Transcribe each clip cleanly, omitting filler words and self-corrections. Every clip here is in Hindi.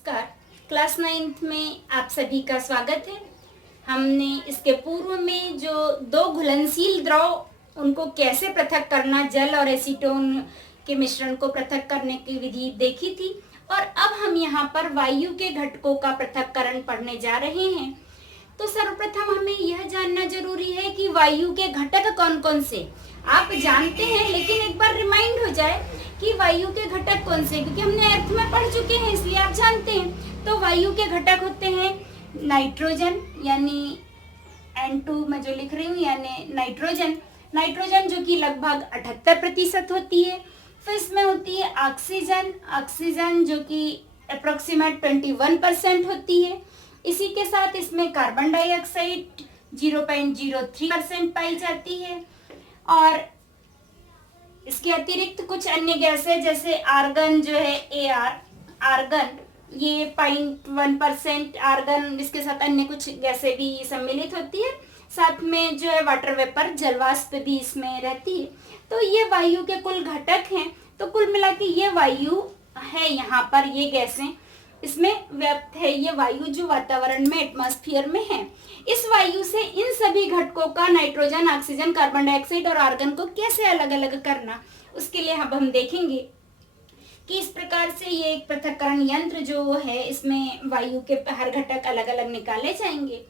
नमस्कार। क्लास 9th में आप सभी का स्वागत है। हमने इसके पूर्व में जो दो घुलनशील द्रव उनको कैसे पृथक करना, जल और एसीटोन के मिश्रण को पृथक करने की विधि देखी थी, और अब हम यहाँ पर वायु के घटकों का पृथक्करण पढ़ने जा रहे हैं। तो सर्वप्रथम हमें यह जानना जरूरी है कि वायु के घटक कौन कौन से आप जानते हैं, लेकिन एक बार रिमाइंड हो जाए कि वायु के घटक कौन से, क्योंकि हमने अर्थ में पढ़ चुके हैं इसलिए आप जानते हैं। तो वायु के घटक होते हैं नाइट्रोजन, यानी N2 में जो लिख रही हूँ यानी नाइट्रोजन जो कि लगभग 78% होती है। फिर इसमें होती है ऑक्सीजन जो कि अप्रोक्सीमेट 21% होती है। इसी के साथ इसमें कार्बन डाइऑक्साइड 0.03% पाई जाती है, और इसके अतिरिक्त कुछ अन्य गैस है जैसे आर्गन जो है आर्गन, ये 0.1% आर्गन, इसके साथ अन्य कुछ गैसें भी सम्मिलित होती है। साथ में जो है वाटर वेपर, जलवाष्प भी इसमें रहती है। तो ये वायु के कुल घटक हैं। तो कुल मिला के ये वायु है, यहाँ पर ये गैसें इसमें व्याप्त है। ये वायु जो वातावरण में, एटमॉस्फेयर में है। इस वायु से इन सभी घटकों का, नाइट्रोजन, ऑक्सीजन, कार्बन डाइऑक्साइड और आर्गन को कैसे अलग अलग करना, उसके लिए अब हम देखेंगे कि इस प्रकार से ये एक पृथक्करण यंत्र जो है, इसमें वायु के हर घटक अलग अलग निकाले जाएंगे।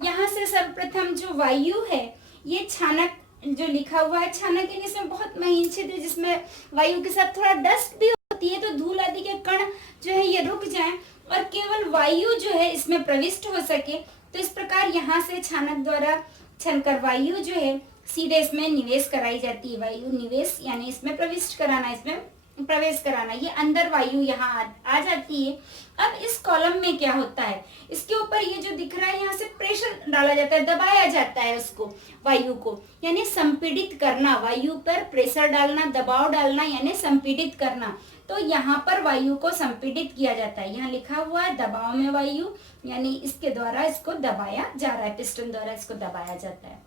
यहाँ से सर्वप्रथम जो वायु है, ये छानक जो लिखा हुआ है, छानक यानी इसमें बहुत महीन छिद्र जिसमें वायु के साथ थोड़ा डस्ट भी होती है, तो धूल आदि के कण जो है ये रुक जाएं और केवल वायु जो है इसमें प्रविष्ट हो सके। तो इस प्रकार यहाँ से छानक द्वारा छनकर वायु जो है सीधे इसमें निवेश कराई जाती है। वायु निवेश यानी इसमें प्रविष्ट कराना, इसमें प्रवेश कराना, ये अंदर वायु यहाँ आ जाती है। अब इस कॉलम में क्या होता है, इसके ऊपर ये जो दिख रहा है, यहाँ से प्रेशर डाला जाता है, दबाया जाता है उसको, वायु को, यानी संपीड़ित करना। वायु पर प्रेशर डालना, दबाव डालना यानी संपीड़ित करना। तो यहाँ पर वायु को संपीड़ित किया जाता है। यहाँ लिखा हुआ है दबाव में वायु, यानी इसके द्वारा इसको दबाया जा रहा है, पिस्टन द्वारा इसको दबाया जाता है।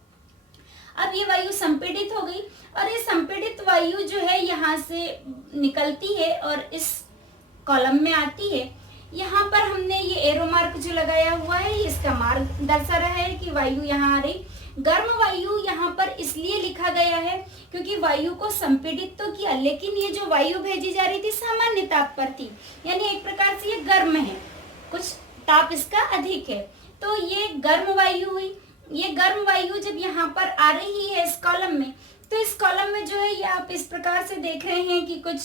अब ये वायु संपीड़ित हो गई, और ये संपीड़ित वायु जो है यहाँ से निकलती है और इस कॉलम में आती है। यहाँ पर हमने ये एरो मार्क जो लगाया हुआ है, इसका मार्ग दर्शा रहा है कि वायु यहाँ आ रही। गर्म वायु यहाँ पर इसलिए लिखा गया है क्योंकि वायु को संपीड़ित तो किया, लेकिन ये जो वायु भेजी जा रही थी सामान्य ताप पर थी, यानी एक प्रकार से ये गर्म है, कुछ ताप इसका अधिक है। तो ये गर्म वायु हुई। ये गर्म वायु जब यहाँ पर आ रही है इस कॉलम में, तो इस कॉलम में जो है ये आप इस प्रकार से देख रहे हैं कि कुछ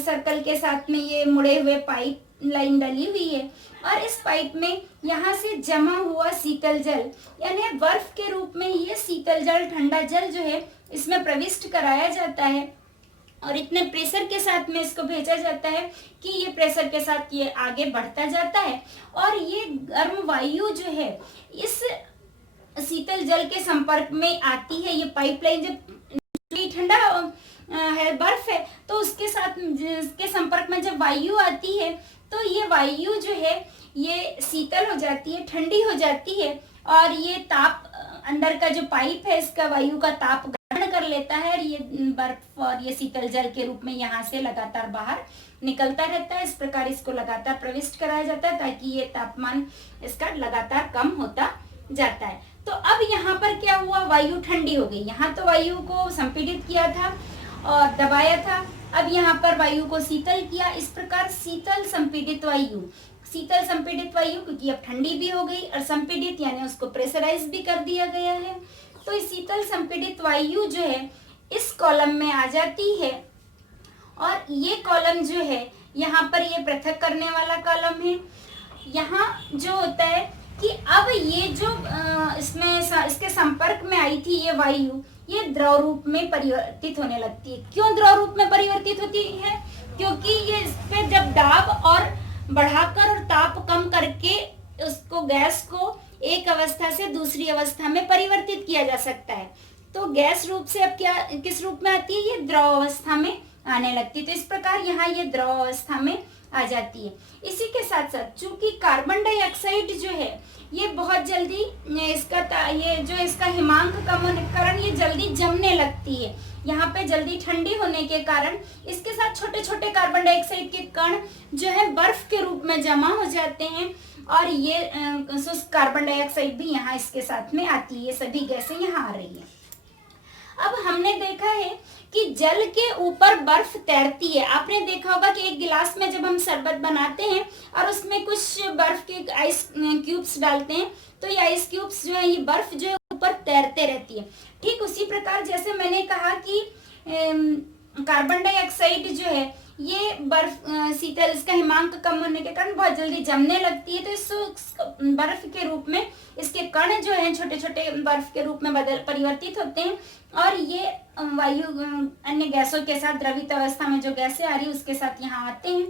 सर्कल के साथ में ये मुड़े हुए पाइप लाइन डली हुई है, और इस पाइप में यहाँ से जमा हुआ शीतल जल, यानी बर्फ के रूप में ये शीतल जल, ठंडा जल जो है इसमें प्रविष्ट कराया जाता है, और इतने प्रेशर के साथ में इसको भेजा जाता है कि ये प्रेशर के साथ ये आगे बढ़ता जाता है। और ये गर्म वायु जो है इस शीतल जल के संपर्क में आती है। ये पाइपलाइन जब ठंडा है, बर्फ है, तो उसके साथ इसके संपर्क में जब वायु आती है, तो ये वायु जो है ये शीतल हो जाती है, ठंडी हो जाती है, और ये ताप अंदर का जो पाइप है इसका वायु का ताप ग्रहण कर लेता है, और ये बर्फ और ये शीतल जल के रूप में यहाँ से लगातार बाहर निकलता रहता है। इस प्रकार इसको लगातार प्रविष्ट कराया जाता है ताकि ये तापमान इसका लगातार कम होता जाता है। तो अब यहाँ पर क्या हुआ, वायु ठंडी हो गई। यहाँ तो वायु को संपीड़ित किया था और दबाया था, अब यहाँ पर वायु को शीतल किया। इस प्रकार शीतल संपीड़ित वायु क्योंकि अब ठंडी भी हो गई और संपीड़ित यानी उसको प्रेशराइज भी कर दिया गया है। तो इस शीतल संपीड़ित वायु जो है इस कॉलम में आ जाती है, और ये कॉलम जो है यहाँ पर ये पृथक करने वाला कॉलम है। यहाँ जो होता है कि अब ये जो इसके संपर्क में आई थी ये वायु, ये द्रव रूप में परिवर्तित होने लगती है। क्यों द्रव रूप में परिवर्तित होती है? क्योंकि ये इस पे जब दाब और बढ़ाकर और ताप कम करके उसको, गैस को एक अवस्था से दूसरी अवस्था में परिवर्तित किया जा सकता है। तो गैस रूप से अब क्या, किस रूप में आती है? ये द्रव अवस्था में आने लगती है। तो इस प्रकार यहाँ ये द्रव अवस्था में आ जाती है। इसी के साथ साथ चूंकि कार्बन डाइऑक्साइड जो है ये बहुत जल्दी इसका हिमांक कम होने के कारण ये जल्दी जमने लगती है, यहाँ पे जल्दी ठंडी होने के कारण इसके साथ छोटे छोटे कार्बन डाइऑक्साइड के कण जो है बर्फ के रूप में जमा हो जाते हैं और ये शुष्क कार्बन डाइऑक्साइड भी यहाँ इसके साथ में आती है। ये सभी गैसें यहाँ आ रही है। अब हमने देखा है कि जल के ऊपर बर्फ तैरती है। आपने देखा होगा कि एक गिलास में जब हम शरबत बनाते हैं और उसमें कुछ बर्फ के आइस क्यूब्स डालते हैं तो ये आइस क्यूब्स जो है ये बर्फ जो है ऊपर तैरते रहती है। ठीक उसी प्रकार जैसे मैंने कहा कि कार्बन डाइऑक्साइड जो है ये बर्फ शीतल इसका हिमांक कम होने के कारण बहुत जल्दी जमने लगती है, तो इस बर्फ के रूप में इसके कण जो है छोटे छोटे बर्फ के रूप में परिवर्तित होते हैं और ये वायु अन्य गैसों के साथ द्रवित अवस्था में जो गैसें आ रही है उसके साथ यहाँ आते हैं।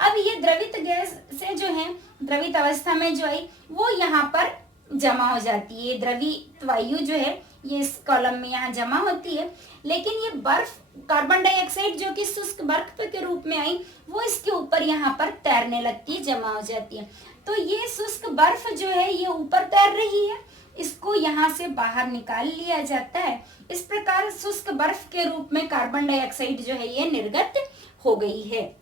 अब ये द्रवित गैस से जो है द्रवित अवस्था में जो आई वो यहाँ पर जमा हो जाती है। द्रवित वायु जो है ये इस कॉलम में यहाँ जमा होती है, लेकिन ये बर्फ कार्बन डाइऑक्साइड जो कि शुष्क बर्फ के रूप में आई वो इसके ऊपर यहाँ पर तैरने लगती है, जमा हो जाती है। तो ये शुष्क बर्फ जो है ये ऊपर तैर रही है, इसको यहाँ से बाहर निकाल लिया जाता है। इस प्रकार शुष्क बर्फ के रूप में कार्बन डाइऑक्साइड जो है ये निर्गत हो गई है।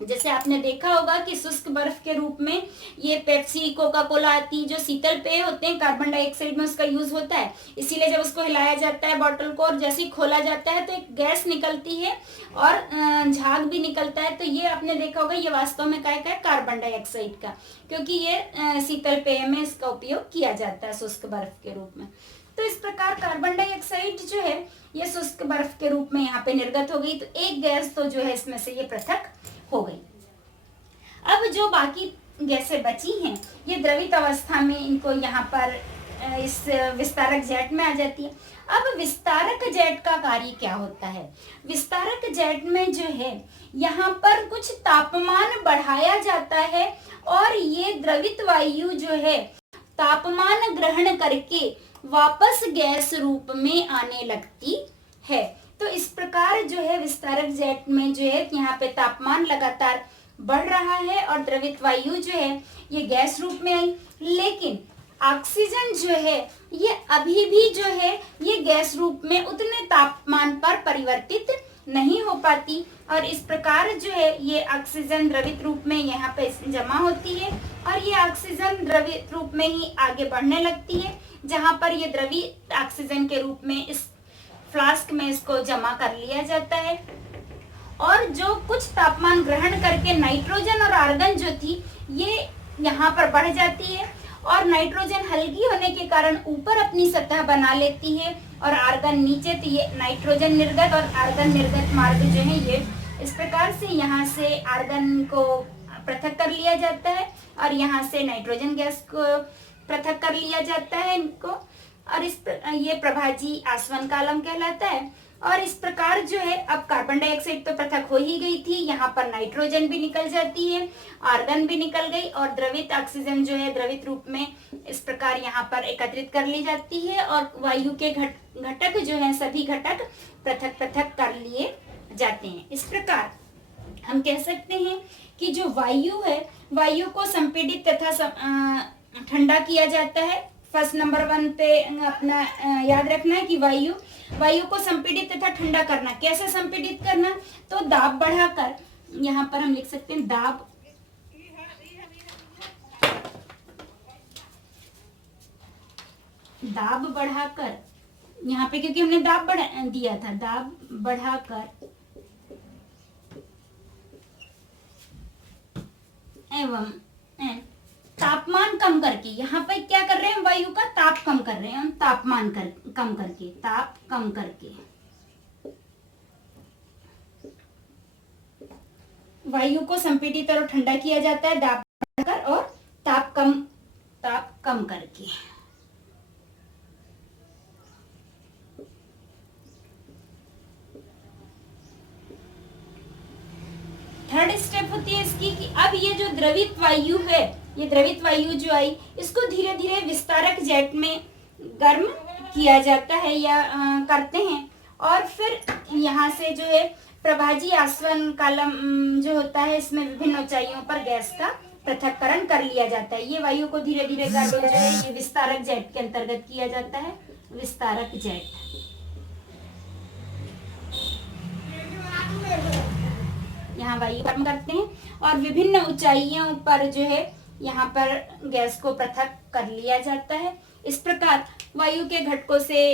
जैसे आपने देखा होगा कि शुष्क बर्फ के रूप में ये पेप्सी कोका कोला आती जो शीतल पेय होते हैं कार्बन डाइऑक्साइड में उसका यूज होता है, इसीलिए जब उसको हिलाया जाता है बॉटल को और जैसे ही खोला जाता है तो एक गैस निकलती है और झाग भी निकलता है। तो ये आपने देखा होगा ये वास्तव में क्या है कार्बन डाइऑक्साइड का, क्योंकि ये शीतल पेय में इसका उपयोग किया जाता है शुष्क बर्फ के रूप में। तो इस प्रकार कार्बन डाइऑक्साइड जो है ये शुष्क बर्फ के रूप में यहाँ पे निर्गत हो गई। तो एक गैस तो जो है इसमें से ये पृथक हो गई। अब जो बाकी गैसें बची हैं ये द्रवित अवस्था में इनको यहाँ पर इस विस्तारक जेट में आ जाती है। अब विस्तारक जेट का कार्य क्या होता है? विस्तारक जेट में जो है यहाँ पर कुछ तापमान बढ़ाया जाता है और ये द्रवित वायु जो है तापमान ग्रहण करके वापस गैस रूप में आने लगती है। तो इस प्रकार जो है विस्तारक जेट में जो है यहाँ पे तापमान लगातार बढ़ रहा है और द्रवित वायु जो है ये गैस रूप में आई, लेकिन ऑक्सीजन जो है ये अभी भी जो है ये गैस रूप में उतने तापमान पर परिवर्तित नहीं हो पाती और इस प्रकार जो है ये ऑक्सीजन द्रवित रूप में यहाँ पे जमा होती है और ये ऑक्सीजन द्रवित रूप में ही आगे बढ़ने लगती है, जहाँ पर ये द्रवित ऑक्सीजन के रूप में इस फ्लास्क में इसको जमा कर लिया जाता है। और जो कुछ तापमान ग्रहण करके नाइट्रोजन और आर्गन जो थी ये यहाँ पर बढ़ जाती है और नाइट्रोजन हल्की होने के कारण ऊपर अपनी सतह बना लेती है और आर्गन नीचे। तो ये नाइट्रोजन निर्गत और आर्गन निर्गत मार्ग जो है ये इस प्रकार से यहाँ से आर्गन को पृथक कर लिया जाता है और यहाँ से नाइट्रोजन गैस को पृथक कर लिया जाता है इनको, और ये प्रभाजी आसवन कालम कहलाता है। और इस प्रकार जो है अब कार्बन डाइऑक्साइड तो पृथक हो ही गई थी, यहाँ पर नाइट्रोजन भी निकल जाती है, आर्गन भी निकल गई और द्रवित ऑक्सीजन जो है द्रवित रूप में इस प्रकार यहाँ पर एकत्रित कर ली जाती है और वायु के घटक जो है सभी घटक पृथक पृथक कर लिए जाते हैं। इस प्रकार हम कह सकते हैं कि जो वायु है वायु को संपीड़ित तथा ठंडा किया जाता है। फर्स्ट नंबर 1 पे अपना याद रखना है कि वायु को संपीड़ित तथा ठंडा करना। कैसे संपीड़ित करना? तो दाब बढ़ाकर, यहाँ पर हम लिख सकते हैं दाब बढ़ाकर, यहाँ पे क्योंकि हमने दाब बढ़ा दिया था, दाब बढ़ाकर एवं तापमान कम करके। यहाँ पे क्या कर रहे हैं? वायु का ताप कम कर रहे हैं हम, तापमान कम करके, ताप कम करके वायु को संपीड़ित और ठंडा किया जाता है दाब बढ़ाकर और ताप कम करके। थर्ड स्टेप होती है इसकी कि अब ये जो द्रवित वायु है, ये द्रवित वायु जो आई इसको धीरे धीरे विस्तारक जेट में गर्म किया जाता है या करते हैं और फिर यहाँ से जो है प्रभाजी आसवन कालम जो होता है इसमें विभिन्न ऊंचाइयों पर गैस का पृथक्करण कर लिया जाता है। ये वायु को धीरे धीरे गर्म जो है ये विस्तारक जेट के अंतर्गत किया जाता है, विस्तारक जेट। यहाँ वायु गर्म करते हैं और विभिन्न ऊंचाइयों पर जो है यहाँ पर गैस को पृथक कर लिया जाता है। इस प्रकार वायु के घटकों से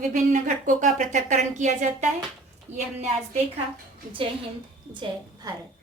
विभिन्न घटकों का पृथक्करण किया जाता है। ये हमने आज देखा। जय हिंद, जय भारत।